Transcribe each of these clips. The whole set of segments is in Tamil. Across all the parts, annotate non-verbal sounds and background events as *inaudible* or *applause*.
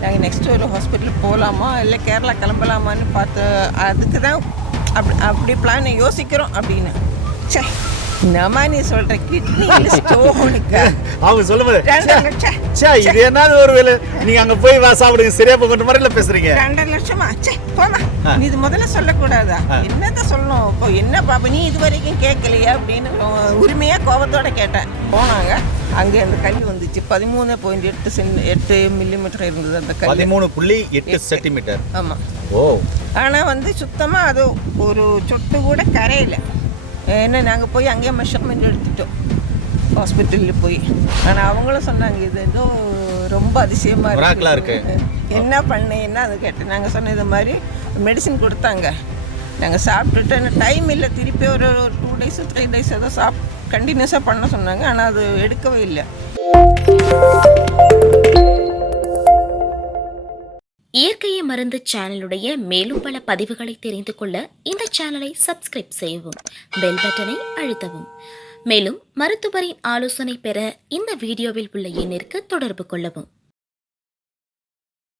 நாங்கள் நெக்ஸ்ட் ஒரு ஹாஸ்பிட்டல் போகலாமா இல்லை கேரளா கிளம்பலாமான்னு பார்த்து அதுக்கு தான் அப்படி அப்படி பிளான் யோசிக்கிறோம் அப்படின்னு. சே என்னம்மா நீ சொல்கிற கிட்னியில் ஸ்டோனுக்கு அவங்க சொல்லும்போது சே இது என்னது ஒரு வேலை நீங்க அங்க போய் வா சாப்பிடுங்க சரியா போகிற மாதிரில பேசுறீங்க? ரெண்டரை லட்சமா? சே போமா நீ இது முதல்ல சொல்லக்கூடாதா? என்னத்த சொல்லணும்? இப்போ என்ன பாப்பா நீ இது வரைக்கும் கேட்கலையா அப்படின்னு உரிமையாக கோபத்தோட கேட்டேன். போனாங்க. அங்கே அந்த கல் வந்துச்சு. பதிமூணு பாயிண்ட் எட்டு சென் எட்டு மில்லிமீட்டர் இருந்தது அந்த கல். பதிமூணு புள்ளி எட்டு சென்டிமீட்டர் ஆமாம் ஓ. ஆனால் வந்து சுத்தமாக அது ஒரு சொட்டு கூட கரையில. ஏன்னா நாங்கள் போய் அங்கேயே மெஷர்மெண்ட் எடுத்துட்டோம். ஹாஸ்பிட்டலில் போய். ஆனால் அவங்களும் சொன்னாங்க இது ஏதோ ரொம்ப அதிசயமாக இருக்கு. என்ன பண்ண? என்ன? அது கேட்டேன் நாங்கள் சொன்ன இது மாதிரி மெடிசின் கொடுத்தாங்க. நாங்கள் சாப்பிட்டுட்டு டைம் இல்லை. திருப்பி ஒரு டூ டேஸ் த்ரீ டேஸ் ஏதோ சாப் கண்டினியூஸாக பண்ண சொன்னாங்க. ஆனால் அது எடுக்கவே இல்லை. இயற்கையை மருந்து சேனலுடைய மேலும் பல பதிவுகளை தெரிந்து கொள்ள இந்த சேனலை சப்ஸ்கிரைப் செய்யவும் பெல் பட்டனை அழுத்தவும். மேலும் மருத்துவரின் ஆலோசனை பெற இந்த வீடியோவில் உள்ள எண்ணிற்கு தொடர்பு கொள்ளவும்.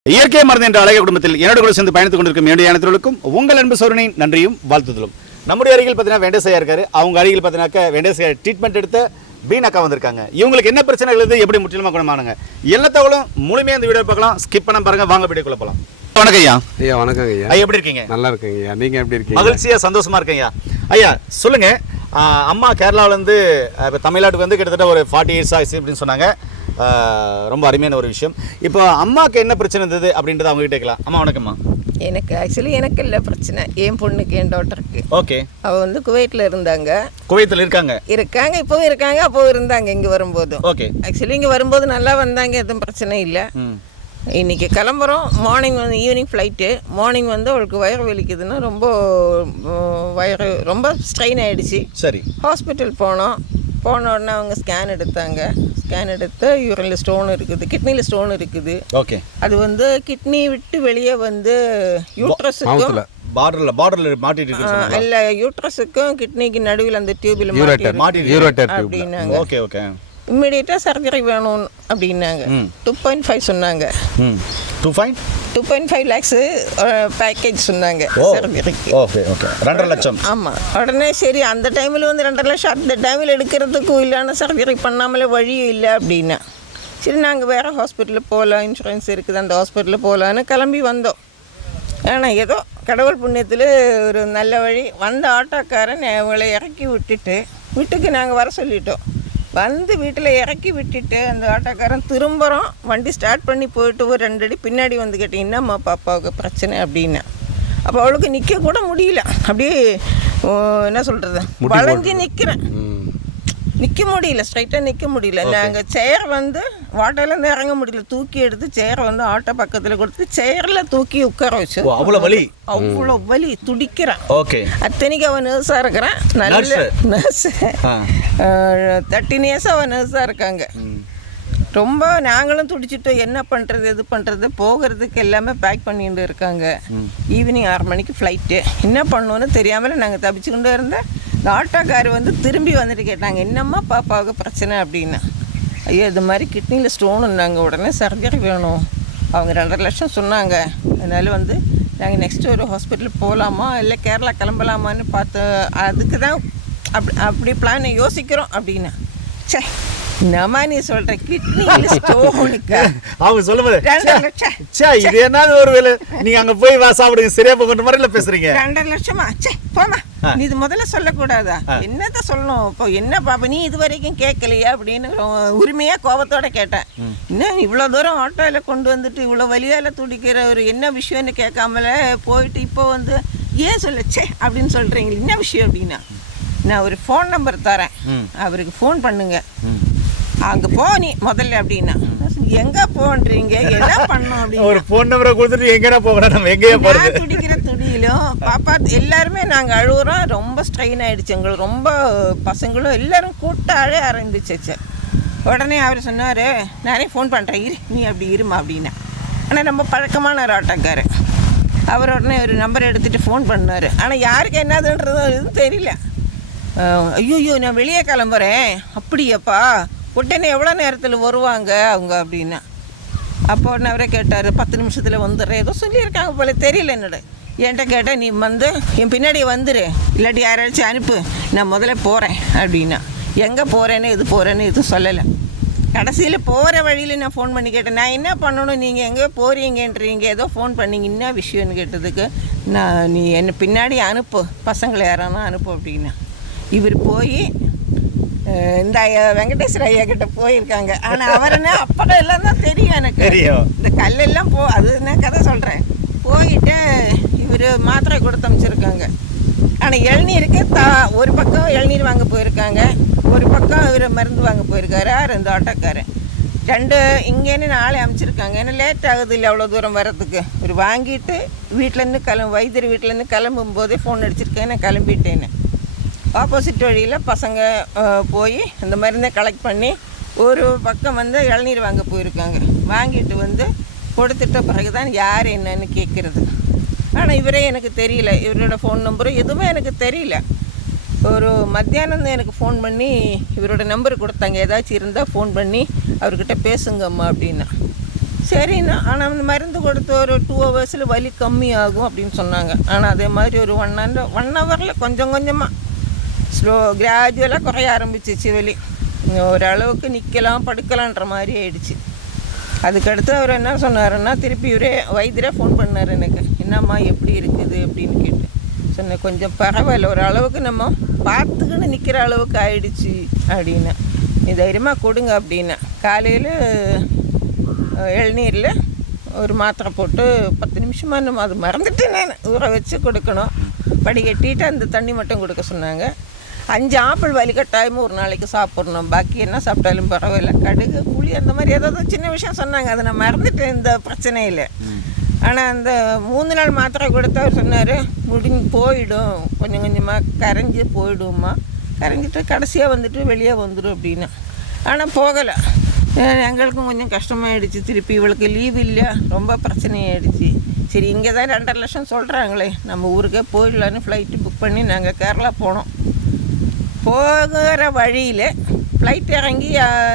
இயற்கை மருந்து என்ற அழகிய குடும்பத்தில் என்னோட கூட சேர்ந்து பயணித்துக் கொண்டிருக்கும் என்னுடைய அனைத்தவர்களுக்கும் உங்கள் அன்பு சோழனின் நன்றியும் வாழ்த்துதலும். நம்முடைய அருகில் பார்த்தீங்கன்னா வெண்டேசையா இருக்காரு. அவங்க அருகில் பார்த்தீங்கன்னாக்கா வெண்டேசையா ட்ரீட்மெண்ட் எடுத்த பீன் அக்கா வந்திருக்காங்க. இவங்களுக்கு என்ன பிரச்சனைகள் இருக்குது எப்படி முற்றிலுமா குணமானுங்க எல்லாத்தவங்களும் முழுமையாக இந்த வீடியோ பார்க்கலாம். ஸ்கிப் பண்ண பாருங்க. வாங்க வீடியோக்குள்ள போகலாம் வணக்கம் ஐயா. ஐயா வணக்கங்க ஐயா. ஐயா எப்படி இருக்கீங்க? நல்லா இருக்கேங்க ஐயா. நீங்க எப்படி இருக்கீங்க? மகிழ்ச்சியா சந்தோஷமா இருக்கேன் ஐயா. ஐயா சொல்லுங்க. அம்மா கேரளாவிலேருந்து இப்போ தமிழ்நாட்டுக்கு வந்து கிட்டத்தட்ட ஒரு ஃபார்ட்டி இயர்ஸ் ஆயிடுச்சு அப்படின்னு சொன்னாங்க. ரொம்ப அருமையான ஒரு விஷயம். இப்போ அம்மாவுக்கு என்ன பிரச்சனை இருந்தது அப்படின்றத அவங்க கிட்ட கேட்கலாம். அம்மா வணக்கம்மா. எனக்கு ஆக்சுவலி எனக்கு இல்லை பிரச்சனை. என் பொண்ணுக்கு என் டாட்டருக்கு ஓகே அவள் வந்து குவைத்தில் இருந்தாங்க. குவைத்தில் இருக்காங்க? இருக்காங்க இப்போவும் இருக்காங்க அப்போவும் இருந்தாங்க இங்கே வரும்போதும் ஓகே ஆக்சுவலி இங்கே வரும்போது நல்லா வந்தாங்க எதுவும் பிரச்சனை இல்லை. ம். இன்னைக்கு கிளம்புறோம். மார்னிங் வந்து ஈவினிங் ஃப்ளைட்டு மார்னிங் வந்து அவளுக்கு வயிறு வலிக்குதுன்னா ரொம்ப வயிறு ரொம்ப ஸ்ட்ரெயின் ஆயிடுச்சு. சரி. ஹாஸ்பிட்டல் போனோம். போன உடனே அவங்க ஸ்கேன் எடுத்தாங்க. ஸ்கேன் எடுத்து யூரினில் ஸ்டோன் இருக்குது. கிட்னியில் ஸ்டோன் இருக்குது. ஓகே அது வந்து கிட்னி விட்டு வெளியே வந்து யூட்ரஸுக்கும் பார்டரில் பார்டரில் மாட்டிட்டு இருக்கு. இல்லை யூட்ரஸுக்கும் கிட்னிக்கு நடுவில் அந்த டியூபில் மாட்டிட்டு அப்படின்னாங்க. ஓகே ஓகே இம்மிடியட்டாக சர்ஜரி வேணும் அப்படின்னாங்க. டூ பாயிண்ட் ஃபைவ் சொன்னாங்க. Two fine two point five lakhs package சொன்னாங்க. சர்ஜரிக்கு ஓகே ஓகே ரெண்டரை லட்சம். ஆமாம் உடனே சரி அந்த டைமில் வந்து ரெண்டரை லட்சம் அந்த டைமில் எடுக்கிறதுக்கும் இல்லைன்னா சர்ஜரி பண்ணாமலே வழியும் இல்லை அப்படின்னா. சரி நாங்கள் வேறு ஹாஸ்பிட்டலில் போகலாம் இன்சூரன்ஸ் இருக்குது அந்த ஹாஸ்பிட்டலில் போகலான்னு கிளம்பி வந்தோம். ஆனால் ஏதோ கடவுள் புண்ணியத்தில் ஒரு நல்ல வழி. வந்த ஆட்டோக்காரன் அவளை இறக்கி விட்டுட்டு வீட்டுக்கு நாங்கள் வர சொல்லிட்டோம். வந்து வீட்டில் இறக்கி விட்டுட்டு அந்த ஆட்டோக்காரன் திரும்புகிறோம் வண்டி ஸ்டார்ட் பண்ணி போயிட்டு ஒரு ரெண்டு அடி பின்னாடி வந்து கேட்டேன் என்னம்மா பாப்பாவுக்கு பிரச்சனை? அப்படின்னு. அப்போ அவளுக்கு நிற்க கூட முடியல. அப்படியே என்ன சொல்கிறது வளைஞ்சு நிற்கிறேன் நிற்க முடியல ஸ்ட்ரைட்டாக நிற்க முடியல. நாங்கள் சேர் வந்து வாட்டர்லேருந்து இறங்க முடியல. தூக்கி எடுத்து சேரை வந்து ஆட்டோ பக்கத்தில் கொடுத்து சேரில் தூக்கி உட்கார வச்சு. அவ்வளோ வலி? அவ்வளோ வலி துடிக்கிறான். ஓகே. அத்தனைக்கு அவன் நர்ஸாக இருக்கிறான். நல்ல நர்ஸ் தேர்ட்டின் இயர்ஸ் அவன் நர்ஸாக இருக்காங்க. ரொம்ப நாங்களும் துடிச்சிட்டோம். என்ன பண்ணுறது இது பண்ணுறது போகிறதுக்கு எல்லாமே பேக் பண்ணிட்டு இருக்காங்க. ஈவினிங் ஆறு மணிக்கு ஃப்ளைட்டு என்ன பண்ணுவோன்னு தெரியாமல் நாங்கள் தப்பிச்சுக்கிட்டு இருந்தேன் இந்த ஆட்டோக்கார் வந்து திரும்பி வந்துட்டு கேட்டாங்க என்னம்மா பாப்பாவுக்கு பிரச்சனை? அப்படின்னா. ஐயோ இது மாதிரி கிட்னியில் ஸ்டோனுன்னாங்க உடனே சர்ஜரி வேணும். அவங்க ரெண்டரை லட்சம் சொன்னாங்க. அதனால் வந்து நாங்கள் நெக்ஸ்ட்டு ஒரு ஹாஸ்பிட்டல் போகலாமா இல்லை கேரளா கிளம்பலாமான்னு பார்த்து அதுக்கு தான் அப்படி அப்படி பிளான் யோசிக்கிறோம் அப்படின்னு. சே என்னம்மா நீ சொல்கிற கிட்னியில் ஸ்டோனுக்கு. அவங்க சொல்லும்போது சே இது என்னது ஒரு வேலை நீங்க அங்க போய் வா சாப்பிடுங்க சரியா மாதிரில பேசுறீங்க? ரெண்டரை லட்சமா? சே போமா நீ இது முதல்ல சொல்லக்கூடாதா? என்னத்த சொல்லணும்? இப்போ என்ன பாப்பா நீ இது வரைக்கும் கேட்கலையா? அப்படின்னு உரிமையாக கோபத்தோட கேட்டேன். என்ன இவ்வளோ தூரம் ஆட்டோவில் கொண்டு வந்துட்டு இவ்வளோ வழியால் துடிக்கிற ஒரு என்ன விஷயம்னு கேட்காமல போயிட்டு இப்போ வந்து ஏன் சொல்ல ச்சே அப்படின்னு சொல்கிறீங்க என்ன விஷயம் அப்படின்னா நான் ஒரு ஃபோன் நம்பர் தரேன். அவருக்கு ஃபோன் பண்ணுங்க. அங்கே போ நீ முதல்ல அப்படின்னா. எங்கே போன்றீங்க? என்ன பண்ணோம் அப்படின்னு? ஒரு ஃபோன் நம்பரை கொடுத்துட்டு எங்கடா போகணும்? நம்ம எங்கேயே போறது? துடிக்கிற துடியிலும் பாப்பா எல்லாருமே நாங்கள் அழுகுறோம் ரொம்ப ஸ்ட்ரெயின் ஆயிடுச்சு எங்களுக்கு. ரொம்ப பசங்களும் எல்லாரும் கூட்டாலே ஆரம்பிச்சிச்சு உடனே அவர் சொன்னார் நானே ஃபோன் பண்ணுறேன் இரு நீ அப்படி இருமா? அப்படின்னா. ஆனால் ரொம்ப பழக்கமான ஒரு ஆட்டோக்காரர் அவர் உடனே ஒரு நம்பர் எடுத்துகிட்டு ஃபோன் பண்ணார். ஆனால் யாருக்கு என்னதுன்றது எதுவும் தெரியல. ஐயோ நான் வெளியே கிளம்புறேன். அப்படியாப்பா? உடனே எவ்வளோ நேரத்தில் வருவாங்க அவங்க அப்படின்னா. அப்போ உடனே அவரே கேட்டார் பத்து நிமிஷத்தில் வந்துடுறேன். ஏதோ சொல்லியிருக்காங்க போல தெரியல என்னோட. என்கிட்ட கேட்டால் நீ வந்து என் பின்னாடி வந்துடு இல்லாட்டி யாராச்சும் அனுப்பு. நான் முதல்ல போகிறேன் அப்படின்னா எங்கே போகிறேன்னு எது போகிறேன்னு எதுவும் சொல்லலை. கடைசியில் போகிற வழியில் நான் ஃபோன் பண்ணி கேட்டேன். நான் என்ன பண்ணணும்? நீங்கள் எங்கே போகிறீங்கன்றீங்க ஏதோ ஃபோன் பண்ணிங்க. என்ன விஷயம்னு கேட்டதுக்கு நான் நீ என்னை பின்னாடி அனுப்பு. பசங்களை யாரானா அனுப்பு அப்படின்னா. இவர் போய் இந்த வெங்கடேஸ்வர ஐயா கிட்ட போயிருக்காங்க. ஆனால் அவர் என்ன அப்படம் எல்லாம் தான் தெரியும் எனக்கு. தெரியும். இந்த கல்லெல்லாம் போ அது நான் கதை சொல்கிறேன் போயிட்டு இவர் மாத்திரை கொடுத்து அமைச்சிருக்காங்க ஆனால் இளநீருக்கு தா ஒரு பக்கம் இளநீர் வாங்க போயிருக்காங்க. ஒரு பக்கம் இவர் மருந்து வாங்க போயிருக்காரு. ரெண்டு ஆட்டோக்காரன். ரெண்டு இங்கேன்னு நாளை அமைச்சிருக்காங்க ஏன்னா லேட் ஆகுது இல்லை அவ்வளோ தூரம் வரத்துக்கு ஒரு வாங்கிட்டு வீட்டிலேருந்து கிளம்பு வைத்தியர் வீட்டிலேருந்து கிளம்பும் போதே ஃபோன் அடிச்சிருக்கேன். நான் கிளம்பிட்டேன்னு. ஆப்போசிட் வழியில் பசங்க போய் அந்த மருந்தை கலெக்ட் பண்ணி ஒரு பக்கம் வந்து இளநீர் வாங்க போயிருக்காங்க. வாங்கிட்டு வந்து கொடுத்துட்ட பிறகு தான் யார் என்னன்னு கேட்குறது ஆனால் இவரே எனக்கு தெரியல. இவரோட ஃபோன் நம்பரும் எதுவுமே எனக்கு தெரியல. ஒரு மத்தியானம் தான் எனக்கு ஃபோன் பண்ணி இவரோட நம்பர் கொடுத்தாங்க. ஏதாச்சும் இருந்தால் ஃபோன் பண்ணி அவர்கிட்ட பேசுங்கம்மா அப்படின்னா. சரிண்ணா ஆனால் அந்த மருந்து கொடுத்து ஒரு டூ ஹவர்ஸில் வலி கம்மி ஆகும் அப்படின்னு சொன்னாங்க. ஆனால் அதே மாதிரி ஒரு ஒன் ஹவர் ஒன் ஹவரில் கொஞ்சம் கொஞ்சமாக ஸ்லோ கிராஜுவலாக குறைய ஆரம்பிச்சிச்சு வலி ஓரளவுக்கு நிற்கலாம் படுக்கலான்ற மாதிரி ஆயிடுச்சு. அதுக்கடுத்து அவர் என்ன சொன்னாருன்னா திருப்பி இவரே வைத்தியரே ஃபோன் பண்ணார் எனக்கு. என்னம்மா எப்படி இருக்குது? அப்படின்னு கேட்டு. சொன்னேன் கொஞ்சம் பரவாயில்ல ஒரு அளவுக்கு நம்ம பார்த்துக்கின்னு நிற்கிற அளவுக்கு ஆயிடுச்சு அப்படின்னு. நீ தைரியமாக கொடுங்க அப்படின்னு. காலையில் இளநீரில் ஒரு மாத்திரை போட்டு பத்து நிமிஷமாக நம்ம அது மறந்துட்டு நான். ஊற வச்சு கொடுக்கணும். படிக்கட்டிட்டு அந்த தண்ணி மட்டும் கொடுக்க சொன்னாங்க. அஞ்சு ஆப்பிள் வலிக்கட்டாயமும் ஒரு நாளைக்கு சாப்பிட்ணும். பாக்கி என்ன சாப்பிட்டாலும் பரவாயில்ல. கடுகு புளி அந்த மாதிரி ஏதாவது சின்ன விஷயம் சொன்னாங்க. அதை நான் மறந்துட்டேன் இந்த பிரச்சனையில். ஆனால் அந்த மூணு நாள் மாத்திரை கொடுத்து அவர் சொன்னார் முடிஞ்சு போயிடும். கொஞ்சம் கொஞ்சமாக கரைஞ்சி போயிடும்மா. கரைஞ்சிட்டு கடைசியாக வந்துட்டு வெளியே வந்துடும் அப்படின்னா. ஆனால் போகலை. எங்களுக்கும் கொஞ்சம் கஷ்டமாயிடுச்சு. திருப்பி இவளுக்கு லீவ் இல்லை. ரொம்ப பிரச்சனையாயிடுச்சு. சரி இங்கே தான் ரெண்டரை லட்சம் சொல்கிறாங்களே நம்ம ஊருக்கே போயிடலான்னு ஃப்ளைட்டு புக் பண்ணி நாங்கள் கேரளா போனோம். போகிற வழியில் ஃப்ளைட் இறங்கி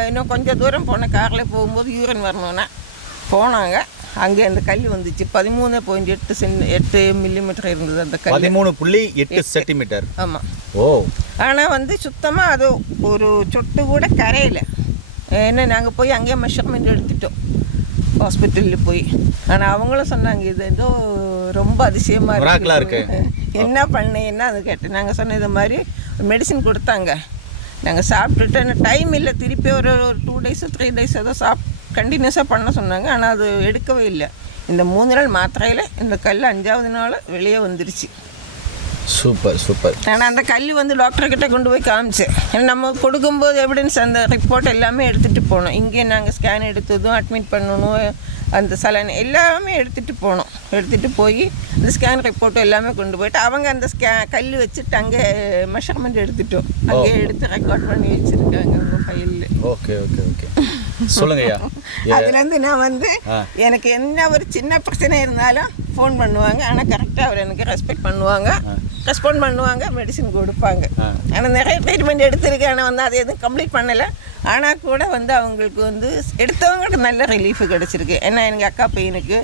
இன்னும் கொஞ்சம் தூரம் போன காரில் போகும்போது யூரின் வரணும்னா போனாங்க. அங்கே அந்த கல் வந்துச்சு. பதிமூணு பாயிண்ட் எட்டு சென் எட்டு மில்லிமீட்டர் இருந்தது அந்த கல் பதிமூணு புள்ளி எட்டு சென்டிமீட்டர் ஆமாம் ஓ. ஆனால் வந்து சுத்தமாக அது ஒரு சொட்டு கூட கரையில. ஏன்னா நாங்கள் போய் அங்கேயே மெஷர்மெண்ட் எடுத்துட்டோம். ஹாஸ்பிட்டலில் போய். ஆனால் அவங்களும் சொன்னாங்க இது ஏதோ ரொம்ப அதிசயமாக இருக்கு. என்ன பண்ண என்ன அது கேட்டேன். நாங்கள் சொன்ன இது மாதிரி மெடிசின் கொடுத்தாங்க. நாங்கள் சாப்பிட்டுட்டு டைம் இல்லை. திருப்பி ஒரு ஒரு டூ டேஸ் த்ரீ டேஸ் ஏதோ சாப் கண்டினியூஸாக பண்ண சொன்னாங்க. ஆனால் அது எடுக்கவே இல்லை. இந்த மூணு நாள் மாத்திரையில் இந்த கல் அஞ்சாவது நாள் வெளியே வந்துருச்சு. Super super. ஆனால் அந்த கல் வந்து டாக்டர் கிட்ட கொண்டு போய் காமிச்சேன். ஏன்னா நம்ம கொடுக்கும்போது எவிடன்ஸ் அந்த ரிப்போர்ட் எல்லாமே எடுத்துகிட்டு போனோம். இங்கே நாங்கள் ஸ்கேன் எடுத்ததும் அட்மிட் பண்ணணும். அந்த சலன் எல்லாமே எடுத்துகிட்டு போனோம். எடுத்துகிட்டு போய் அந்த ஸ்கேன் ரிப்போர்ட் எல்லாமே கொண்டு போயிட்டு அவங்க அந்த ஸ்கே கல் வச்சுட்டு அங்கே மெஷர்மெண்ட் எடுத்துட்டோம். அங்கே எடுத்து ரெக்கார்ட் பண்ணி வச்சுருக்காங்க அவங்க ஃபைலில் ஓகே ஓகே ஓகே. சொல்லுங்க ஐயா. *laughs* அதுலேருந்து நான் வந்து. எனக்கு என்ன ஒரு சின்ன பிரச்சனை இருந்தாலும் ஃபோன் பண்ணுவாங்க. ஆனால் கரெக்டாக அவர் எனக்கு ரெஸ்பெக்ட் பண்ணுவாங்க. ரெஸ்பாண்ட் பண்ணுவாங்க மெடிசின் கொடுப்பாங்க. ஆனால் நிறைய ட்ரீட்மெண்ட் எடுத்திருக்கேன் ஆனால் வந்து அது எதுவும் கம்ப்ளீட் பண்ணலை. ஆனால் கூட வந்து அவங்களுக்கு வந்து எடுத்தவங்களுக்கு நல்ல ரிலீஃப் கிடச்சிருக்கு. ஏன்னா எனக்கு அக்கா பையனுக்கு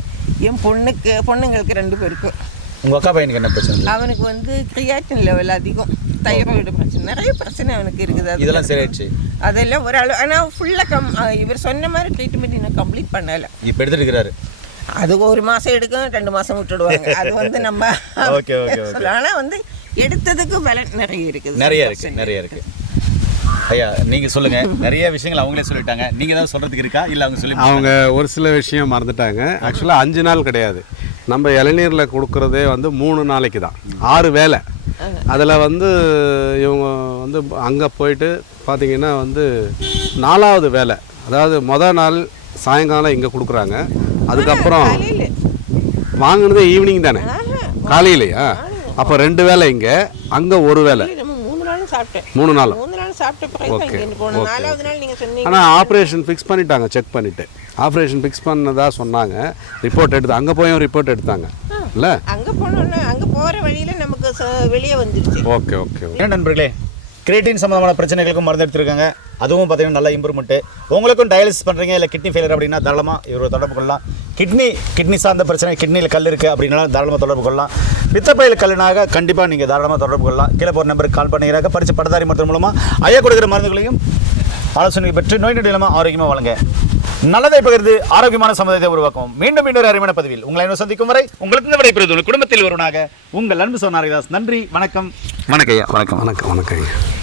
என் பொண்ணுக்கு பொண்ணுங்களுக்கு ரெண்டு பேருக்கும். உங்க அக்கா பையனுக்கு என்ன பிரச்சனை? அவனுக்கு வந்து கிரியாட்டின் லெவல் அதிகம். தைராய்டு பிரச்சனை. நிறைய பிரச்சனை அவனுக்கு இருக்குது. அது இதெல்லாம் சரியாயிடுச்சு. அதெல்லாம் ஒரு அளவு. ஆனால் ஃபுல்லாக கம் இவர் சொன்ன மாதிரி ட்ரீட்மெண்ட் இன்னும் கம்ப்ளீட் பண்ணலை. இப்போ எடுத்துட்டு இருக்கிறாரு. அது ஒரு மாதம் எடுக்கும் ரெண்டு மாதம் விட்டுடுவாங்க. அது வந்து நம்ம Okay, okay, okay. சொல்லலாம். ஆனா வந்து எடுத்ததுக்கு பலன் நிறைய இருக்குது. நிறைய இருக்கு நிறைய இருக்கு. ஐயா நீங்க சொல்லுங்க. நிறைய விஷயங்கள் அவங்களே சொல்லிட்டாங்க. நீங்க ஏதாவது சொல்றதுக்கு இருக்கா? இல்ல அவங்க சொல்லி அவங்க ஒரு சில விஷயம் மறந்துட்டாங்க. ஆக்சுவலாக அஞ்சு நாள் கிடையாது. நம்ம இளநீரில் கொடுக்குறதே வந்து மூணு நாளைக்கு தான். ஆறு வேலை அதில் வந்து இவங்க வந்து அங்கே போயிட்டு பார்த்தீங்கன்னா வந்து நாலாவது வேலை அதாவது மொதல் நாள் சாயங்காலம் இங்கே கொடுக்குறாங்க. அதுக்கப்புறம் காலையில. வாங்கினதே ஈவினிங் தானே? காலையிலையா? அப்போ ரெண்டு வேலை இங்கே அங்கே ஒரு வேலை நம்ம மூணு நாளும் சாப்பிட்டேன். மூணு நாள்? சொன்னீங்க. ஆனால் ஆப்ரேஷன் ஃபிக்ஸ் பண்ணிட்டாங்க செக் பண்ணிவிட்டு ஆப்ரேஷன் ஃபிக்ஸ் பண்ணதா சொன்னாங்க. ரிப்போர்ட் எடுத்து அங்கே போயும் ரிப்போர்ட் எடுத்தாங்க. இல்லை? அங்கே போனோன்னா அங்கே போகிற வழியில் நமக்கு வெளியே வந்துருச்சு. ஓகே ஓகே என்ன நண்பர்களே? கிரியேட்டின் சம்மந்தமான பிரச்சனைகளுக்கும் மருந்து எடுத்துருக்காங்க அதுவும் பார்த்தீங்கன்னா நல்ல இம்ப்ரூவ்மெண்ட்டு உங்களுக்கும் டயாலிசிஸ் பண்ணுறீங்க இல்லை கிட்னி ஃபெயிலியர் அப்படின்னா தாராளமாக இவர் தொடர்பு கொள்ளலாம். கிட்னி கிட்னி சார்ந்த பிரச்சனை கிட்னியில் கல் இருக்குது அப்படின்னா தாராளமாக தொடர்பு கொள்ளலாம். பித்தப்பையில் கல்லுனாக கண்டிப்பாக நீங்கள் தாராளமாக தொடர்பு கொள்ளலாம். கீழே போகிற நம்பருக்கு கால் பண்ணுகிறாக்க பரிசு பட்டதாரி மருத்துவம் மூலமாக ஐயா கொடுக்குற மருந்துகளையும் ஆலோசனை பெற்று நோய் நொடி இல்லாமல் ஆரோக்கியமாக வழங்க. நல்லதை பகிர்ந்து ஆரோக்கியமான சமுதாயத்தை உருவாக்கும் மீண்டும் மீண்டும் ஒரு அருமையான பதிவில் உங்களை இன்னும் சந்திக்கும் வரை உங்களுக்கு விடைபெறுவது குடும்பத்தில் ஒருவனாக உங்கள் அன்பு சோனாரிதாஸ். நன்றி வணக்கம். வணக்கம் ஐயா வணக்கம். வணக்கம் வணக்கம் ஐயா.